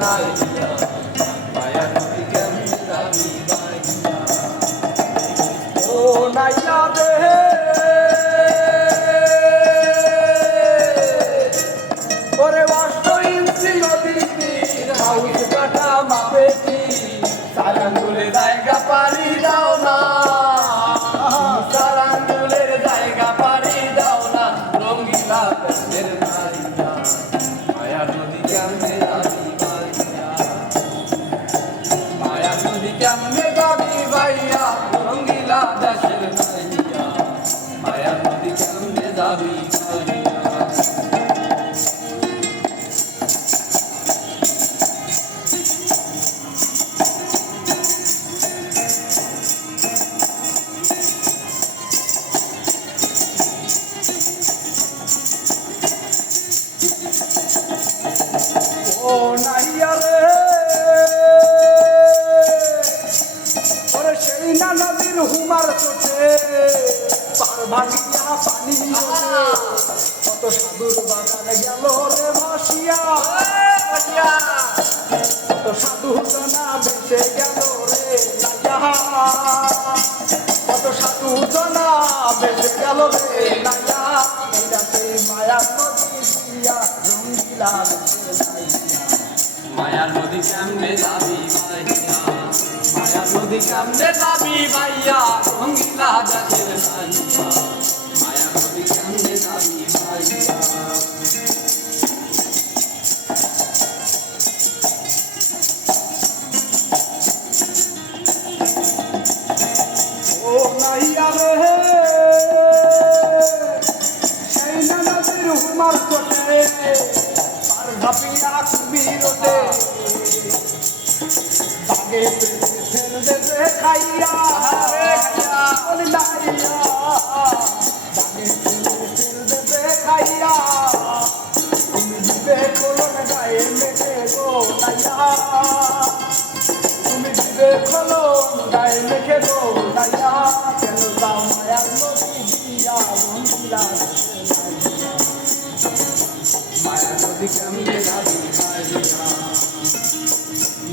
নাইয়া মায়া নদী কেমনে যাবি বাইয়া ও নাইয়া রে ওরে 8 ইঞ্চি নদীর তীর হাউস কাটা মাপে কি সারাঙ্গুলে জায়গা পারি দাও না সারাঙ্গুলের জায়গা পারি দাও না রঙ্গিলা দেশের নাইয়া মায়া নদী কেমনে যাবি বাইয়া মায়া নদী কেমনে যাবি বাইয়া রঙ্গিলা দেশের নাইয়া মায়া নদী কেমনে যাবি বাইয়া ও নাইয়া রে ওরে সেই না নদীর হুমার চোটে পার ভাঙিয়া পানি ওঠে কত সাধুর বাগানে গেল রে ভাসিয়া কত সাধু জনা ভেসে গেল রে নাইয়া কত সাধু জনা ভেসে গেল রে নাইয়া এটা সেই মায়ার নদী দিয়া রঙ্গিলা মায়া নদী কেমনে যাবি বাইয়া মায়া নদী কেমনে যাবি বাইয়া রঙ্গিলা দেশের নাইয়া মায়া নদী কেমনে যাবি বাইয়া ও নাইয়া রে সেই না নদীর হুমার চোটে পার ঝাপিয়া কুমির ওঠে বাগে ফেল দেবে খাইয়া বলি নাইয়া বাগে ফেল দেবে খাইয়া তুমি দিবে খোলন গায়ে মেঘে গো নাইয়া তুমি দিবে খোলন গায়ে মেঘে গো নাইয়া কেন যাও মায়ার নদী দিয়া রঙ্গিলা মায়া নদী কেমনে যাবি বাইয়া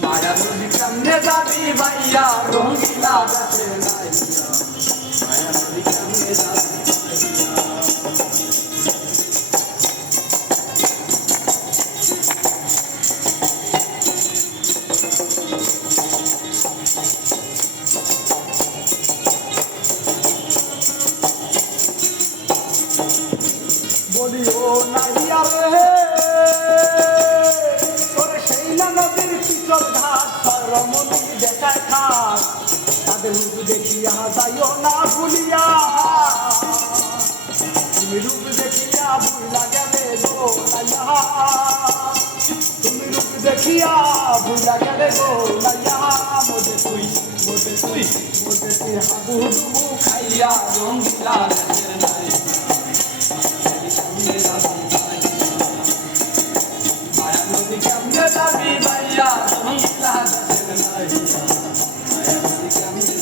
মায়া নদী কেমনে যাবি বাইয়া রঙ্গিলা দেশের নাইয়া মায়া নদী কেমনে যাবি বলি ও নাইয়া রে ওরে সেই না নদীর পিছল ঘাট রমণী দেখায় খাস তাদের রূপ দেখিয়া যাইও না ভুলিয়া তুমি রূপ দেখিয়া ভুলা গেলে গো নাইয়া তুমি রূপ দেখিয়া ভুলা গেলে গো নাইয়া মোদে তুই হাবু ডুবু খাইয়া রঙ্গিলা দেশের নাইয়া মায়া নদী কেমনে যাবি বাইয়া রঙ্গিলা দেশের নাইয়া মায়া নদী কেমনে